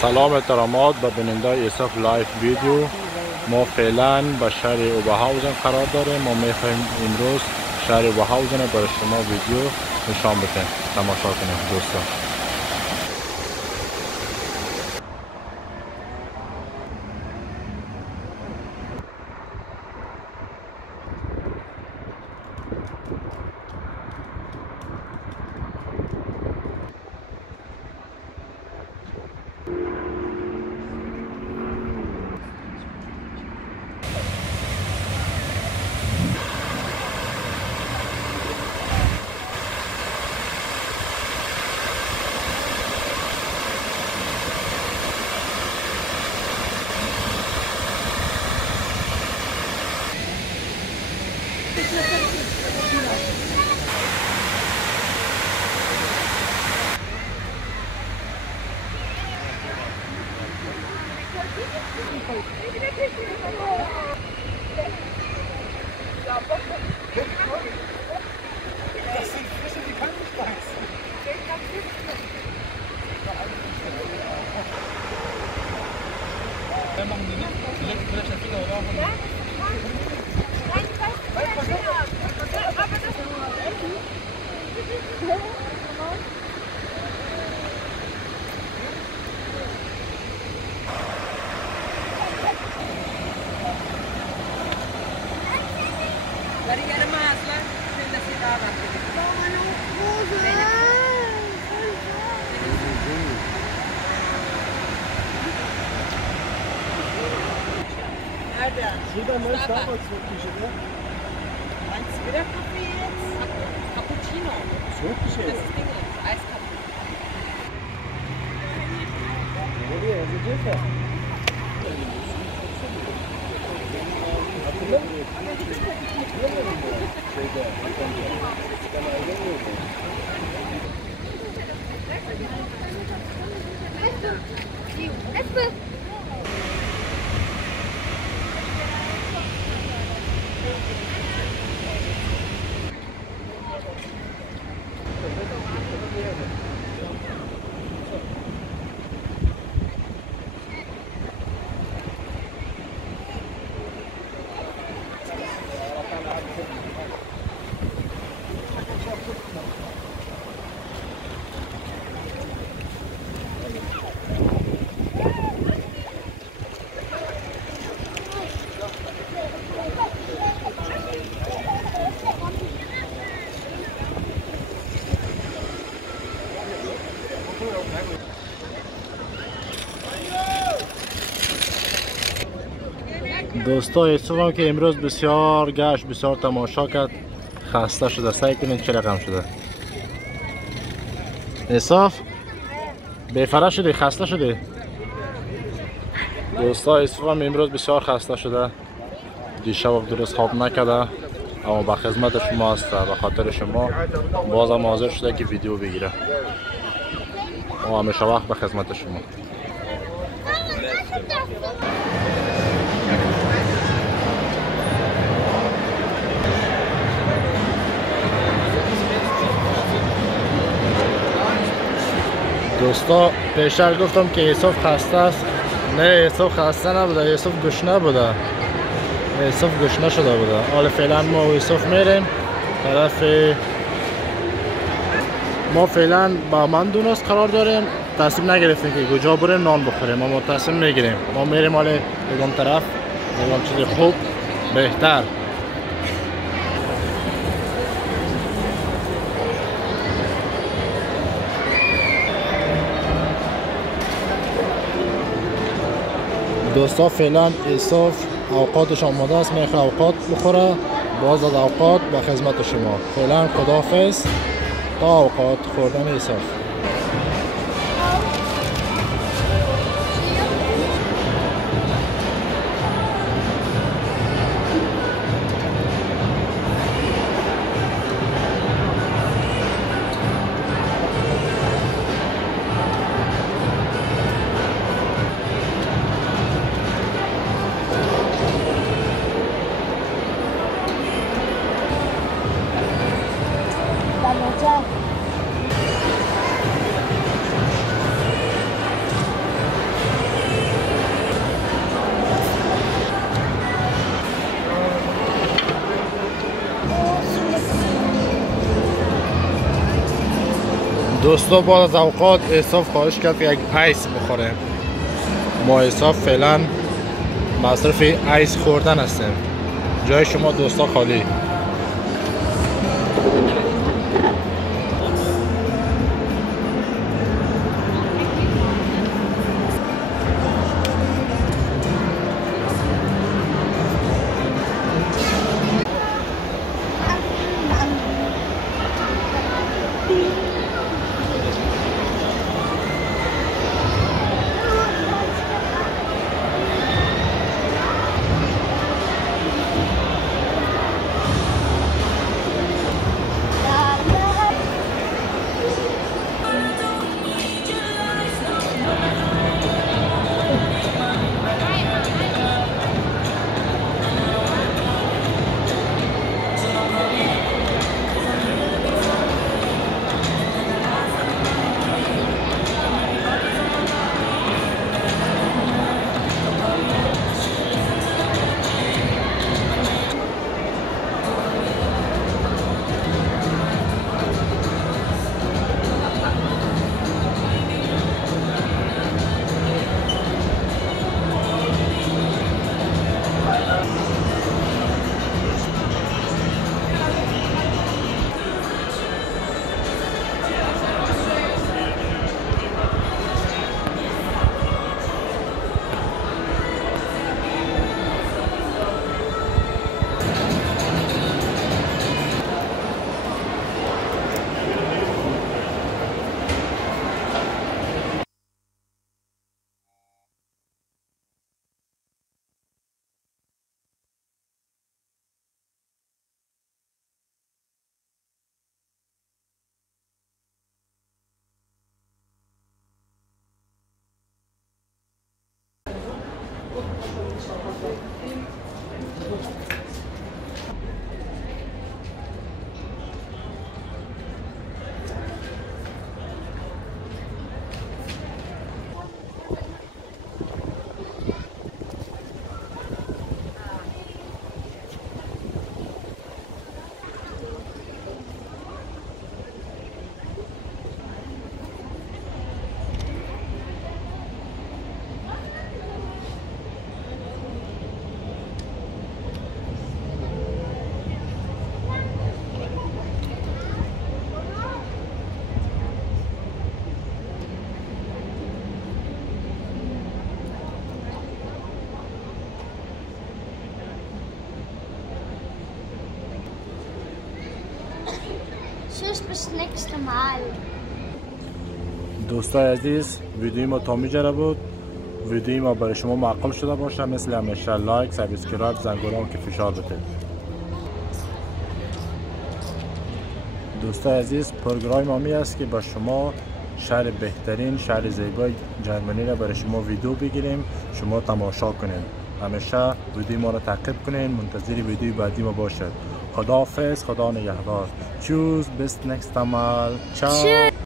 سلام احترامات به بیننده ایساف لایف ویدیو. ما فعلا به شهر اوبرهاوزن قرار داریم. ما میخوایم امروز شهر اوبرهاوزن برای شما ویدیو نشان بدیم. تماشا کنید دوستان. Jeder neues Starbucks wird geschickt. Meinst du wieder Kaffee jetzt? Cappuccino. Das wird geschickt. Das ist Ding, Eiskaffee. Ja, also Jeffer. دوستا ایسوف که امروز بسیار گشت، بسیار تماشا کرد، خسته شده. سعی کنید چه رقم شده. ایسوف بیفره شدی، خسته شدی. دوستا ایسوف هم امروز بسیار خسته شده، دیشب درست خواب نکرده، اما به خدمت شما است. به خاطر شما بازم حاضر شده که ویدیو بگیره و همیشه وقت به خدمت شما. دوستا پیشتر گفتم که ایسوف خسته است. نه، ایسوف خسته نبوده، ایسوف گشنه بوده. ایسوف گشنه شده بوده. حالا فعلا ما و ایسوف میریم طرف. ما فعلا با مندوناس قرار داریم. تصمیم نگرفتیم که کجا بریم نان بخوریم، اما تصمیم میگیریم. ما میریم حالا یکم طرف، یکم چیز خوب بهتر. دوستا فعلا ایسوف اوقاتش آماده است، میخواد اوقات بخوره. باز از اوقات به خدمت شما. فعلا خداحافظ تا اوقات خوردن ایسوف. Vamos ya. دوستا بعد از اوقات احساف خواهش کرد که یک آیس بخوریم. ما احساف فعلا مصرف آیس خوردن هستیم. جای شما دوستا خالی. Tschüss, bis nächste Mal. دوستای عزیز ویدیوی ما تا میجره بود. ویدیوی ما برای شما معقول شده باشه. مثل همیشه لایک، سابسکرایب، زنگوله که فشار بدید. دوستای عزیز پروگرام ما می است که با شما شهر بهترین، شهر زیبای جرمنی را برای شما ویدیو بگیریم، شما تماشا کنید. همیشه ویدیو ما را تعقیب کنید، منتظر ویدیو بعدی ما باشد. خداحافظ، خدا نگهدار. Tschüss, bis nächstes Mal. Ciao.